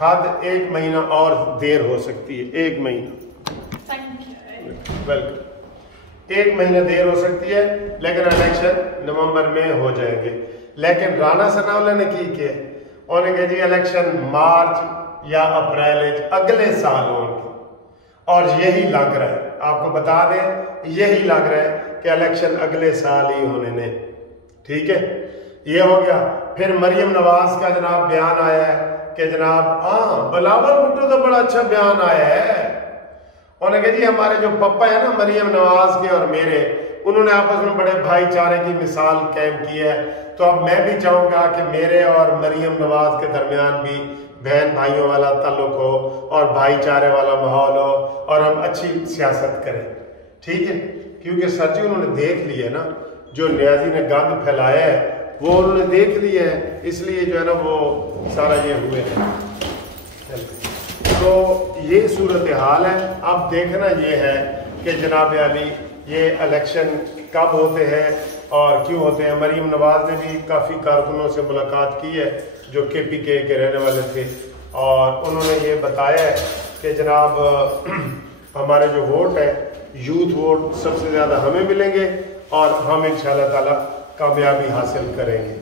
حد 1 مہینہ اور دیر ہو سکتی ہے، 1 مہینہ، ویلکم، 1 مہینہ دیر ہو سکتی ہے، لیکن الیکشن نومبر میں ہو جائیں گے۔ لیکن رانا ثناءاللہ نے کی کہ انہیں کہ جی الیکشن مارچ یا اپریل اگلے سال ہوں گے، اور یہی لگ رہا ہے، آپ کو بتا دیں یہی لگ رہا ہے کہ الیکشن اگلے سال ہی ہونے نے، ٹھیک ہے، یہ ہو گیا۔ پھر مریم نواز کا جناب بیان آیا ہے کہ جناب بلاول بھٹو کا بڑا اچھا بیان آیا ہے، انہوں نے کہا جی ہمارے جو پپا ہے نا مریم نواز کے اور میرے، انہوں نے آپس میں بڑے بھائی چارے کی مثال قائم کی ہے، تو اب میں بھی چاہوں گا کہ میرے اور مریم نواز کے درمیان بھی بہن بھائیوں والا تعلق ہو اور بھائی چارے والا ماحول ہو اور ہم اچھی سیاست کریں، ٹھیک ہے، کیونکہ سچ انہوں نے دیکھ لیا نا جو نیازی نے گند پھیلایا ہے وہ انہوں نے دیکھ لیا ہے، اس لیے جو ہے نا وہ سارا یہ ہوئے ہیں۔ تو یہ صورتحال ہے۔ اب دیکھنا یہ ہے کہ جناب علی یہ الیکشن کب ہوتے ہیں اور کیوں ہوتے ہیں۔ مریم نواز نے بھی کافی کارکنوں سے ملاقات کی ہے جو KPK کے رہنے والے تھے، اور انہوں نے یہ بتایا ہے کہ جناب ہمارے جو ووٹ ہے یوتھ ووٹ سب سے زیادہ ہمیں ملیں گے اور ہم انشاءاللہ تعالی کامیابی حاصل کریں گے۔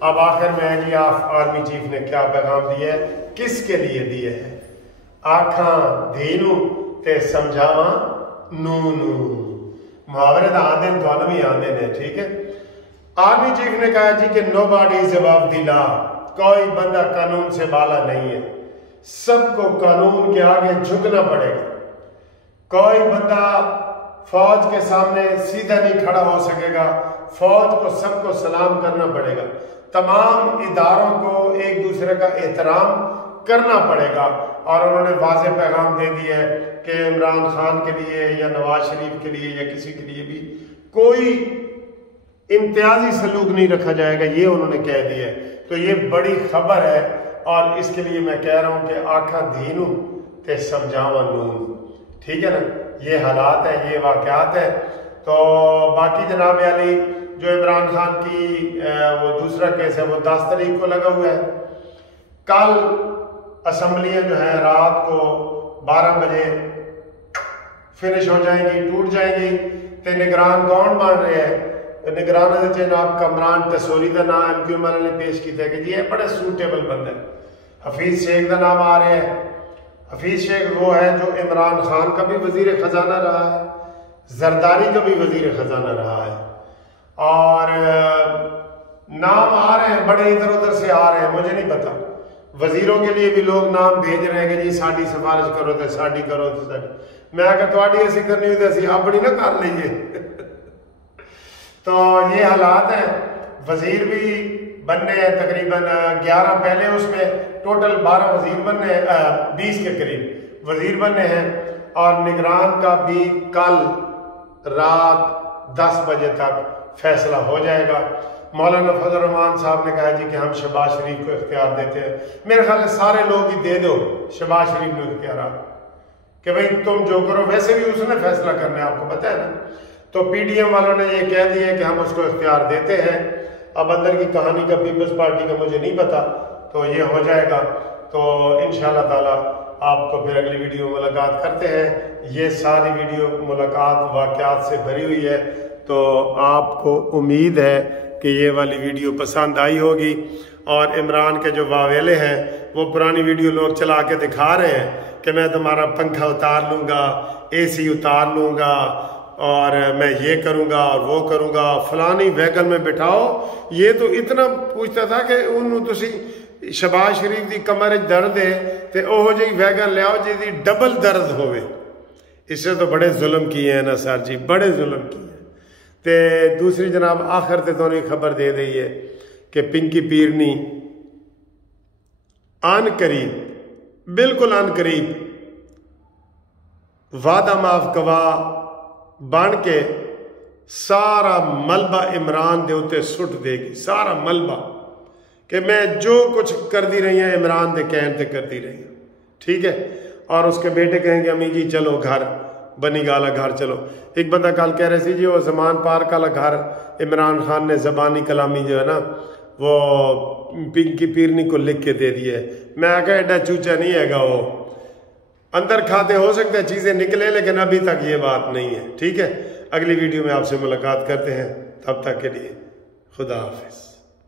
اب آخر میں جی آرمی چیف نے کیا پیغام دیا ہے، کس کے لیے دیے ہے؟ آکھاں دینو تے سمجھاواں نونو، محاورے دا آندن تو آدمی آندن ہے، ٹھیک ہے۔ آرمی چیف نے کہا جی کہ نو باڈی از ابو دی لا، کوئی بندہ قانون سے بالا نہیں ہے، سب کو قانون کے آگے جھکنا پڑے گا، کوئی بندہ فوج کے سامنے سیدھا نہیں کھڑا ہو سکے گا، فوج کو سب کو سلام کرنا پڑے گا، تمام اداروں کو ایک دوسرے کا احترام کرنا پڑے گا۔ اور انہوں نے واضح پیغام دے دیا ہے کہ عمران خان کے لیے یا نواز شریف کے لیے یا کسی کے لیے بھی کوئی امتیازی سلوک نہیں رکھا جائے گا، یہ انہوں نے کہہ دیا ہے۔ تو یہ بڑی خبر ہے، اور اس کے لیے میں کہہ رہا ہوں کہ آکھاں دینو تے سمجھاواں نون، ٹھیک ہے نا، یہ حالات ہیں، یہ واقعات ہیں۔ تو باقی جناب علی جو عمران خان کی وہ دوسرا کیس ہے وہ 10 تاریخ کو لگا ہوا ہے۔ کل اسمبلیاں جو ہیں رات کو 12 بجے فنش ہو جائیں گی، ٹوٹ جائیں گی، تے نگران کون بن رہے ہیں؟ نگران جناب کمران تسوری کا نام MQ والے نے پیش کیا ہے کہ جی یہ بڑے سوٹیبل بندے، حفیظ شیخ کا نام آ رہے ہیں۔ حفیظ شیخ وہ ہے جو عمران خان کا بھی وزیر خزانہ رہا ہے، زرداری کا بھی وزیر خزانہ رہا ہے، اور نام آ رہے ہیں بڑے ادھر ادھر سے آ رہے ہیں، مجھے نہیں پتا، وزیروں کے لیے بھی لوگ نام بھیج رہے ہیں کہ جی ساڑی سفارش کرو تے ساڑی کرو تے ساڑی، میں کہ تواڈی ایسی کرنی ہوئی تے اسی اپنی نہ کر لیجئے۔ تو یہ حالات ہیں، وزیر بھی بننے ہیں تقریباً 11 پہلے، اس میں ٹوٹل 12 وزیر بننے ہیں، 20 کے قریب وزیر بننے ہیں، اور نگران کا بھی کل رات 10 بجے تک فیصلہ ہو جائے گا۔ مولانا فضل الرحمان صاحب نے کہا جی کہ ہم شہباز شریف کو اختیار دیتے ہیں، میرے خیال ہے سارے لوگ ہی دے دو شہباز شریف نے اختیارات کہ بھئی تم جو کرو، ویسے بھی اس نے فیصلہ کرنا ہے، آپ کو پتہ ہے نا۔ تو PDM والوں نے یہ کہہ دیا کہ ہم اس کو اختیار دیتے ہیں، اب اندر کی کہانی کا پیپلز پارٹی کا مجھے نہیں پتا، تو یہ ہو جائے گا۔ تو انشاءاللہ تعالی آپ کو پھر اگلی ویڈیو ملاقات کرتے ہیں۔ یہ ساری ویڈیو ملاقات واقعات سے بھری ہوئی ہے، تو آپ کو امید ہے کہ یہ والی ویڈیو پسند آئی ہوگی۔ اور عمران کے جو واویلے ہیں وہ پرانی ویڈیو لوگ چلا کے دکھا رہے ہیں کہ میں تمہارا پنکھا اتار لوں گا، AC اتار لوں گا، اور میں یہ کروں گا اور وہ کروں گا، فلانی ویگن میں بٹھاؤ۔ یہ تو اتنا پوچھتا تھا کہ انہوں تسی شہباز شریف دی کمر درد ہے تے اوہو جی ویگن لے آؤ جی دی ڈبل درد ہوئے۔ اس سے تو بڑے ظلم کیے ہیں نا سر جی، بڑے ظلم کیے ہیں۔ تے دوسری جناب آخر تے تو نہیں خبر دے دئی ہے کہ پنکی پیرنی آن قریب، بالکل آن قریب وعدہ معاف گواہ بن کے سارا ملبہ عمران دے ہوتے سٹ دے گی، سارا ملبہ، کہ میں جو کچھ کر دی رہی ہیں عمران دے کہن تے کر دی رہی ہیں، ٹھیک ہے۔ اور اس کے بیٹے کہیں گے امی جی چلو گھر بنی گالا گھر چلو۔ ایک بندہ کل کہہ رہے سی جی وہ زمان پارک والا گھر عمران خان نے زبانی کلامی جو ہے نا وہ پنکی پیرنی کو لکھ کے دے دیا ہے. میں کہا ایڈا چوچا نہیں ہے گا وہ, اندر کھاتے ہو سکتے ہیں چیزیں نکلیں لیکن ابھی تک یہ بات نہیں ہے. ٹھیک ہے, اگلی ویڈیو میں آپ سے ملاقات کرتے ہیں, تب تک کے لیے خدا حافظ.